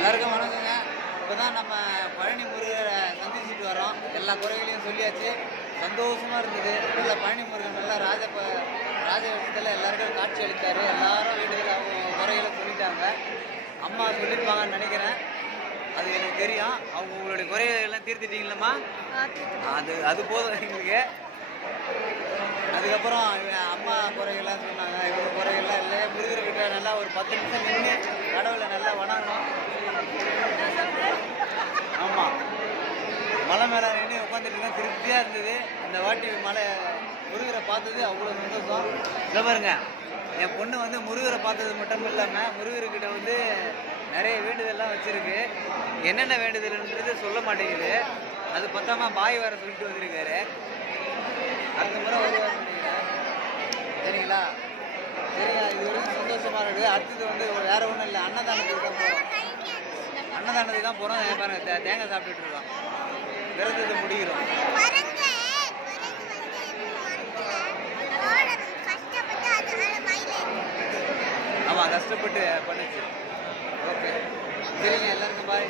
எல்லாருக்கும் வணக்கங்க. இப்போ தான் நம்ம பழனி முருகரை சந்திச்சுட்டு வரோம். எல்லா குறைகளையும் சொல்லியாச்சு. சந்தோஷமாக இருந்தது. இல்லை பழனி முருகன் நல்லா ராஜ ராஜ விஷயத்தில் எல்லாருக்கும் காட்சி அளித்தார். எல்லாரும் வீட்டுக்கு அவங்க குறைகளை சொல்லிட்டாங்க. அம்மா சொல்லியிருப்பாங்கன்னு நினைக்கிறேன். அது எனக்கு தெரியும். அவங்க உங்களுடைய குறைகளை எல்லாம் தீர்த்துட்டீங்களம்மா? அது அது போதும் எங்களுக்கு. அதுக்கப்புறம் அம்மா குறைகள்லாம் சொன்னாங்க. இவங்க குறைகள்லாம் இல்லை. முருகர் கிட்ட நல்லா ஒரு பத்து நிமிஷம் நின்று மேலே நின்று உட்காந்துட்டு திருப்தியாக இருந்தது. இந்த வாட்டி மலை முருகரை பார்த்தது அவ்வளோ சந்தோஷம். இல்லை பாருங்க என் பொண்ணு வந்து முருகரை பார்த்தது மட்டும் இல்லாமல் முருகர்கிட்ட வந்து நிறைய வேண்டுதல்லாம் வச்சுருக்கு. என்னென்ன வேண்டுதல்ன்றது சொல்ல மாட்டேங்குது. அது பத்தாம பாய் வேற சொல்லிட்டு வந்திருக்காரு. அடுத்த முறை வருவார் நினைக்கிறேன் சரிங்களா? சரிங்க இது வரைக்கும் சந்தோஷமா இருக்குது. அடுத்தது வந்து வேற ஒன்றும் இல்லை. அன்னதானத்துக்கு தான் போகிறோம் அன்னதானத்துக்கு தான் போகிறோம் பாருங்க தே- தேங்காய் சாப்பிட்டுட்டு இருக்கோம். விரதத்தை மயில ஆமாம் கஷ்டப்பட்டு பண்ணுச்சு. ஓகே. சரிங்க எல்லாருக்கும் பாய்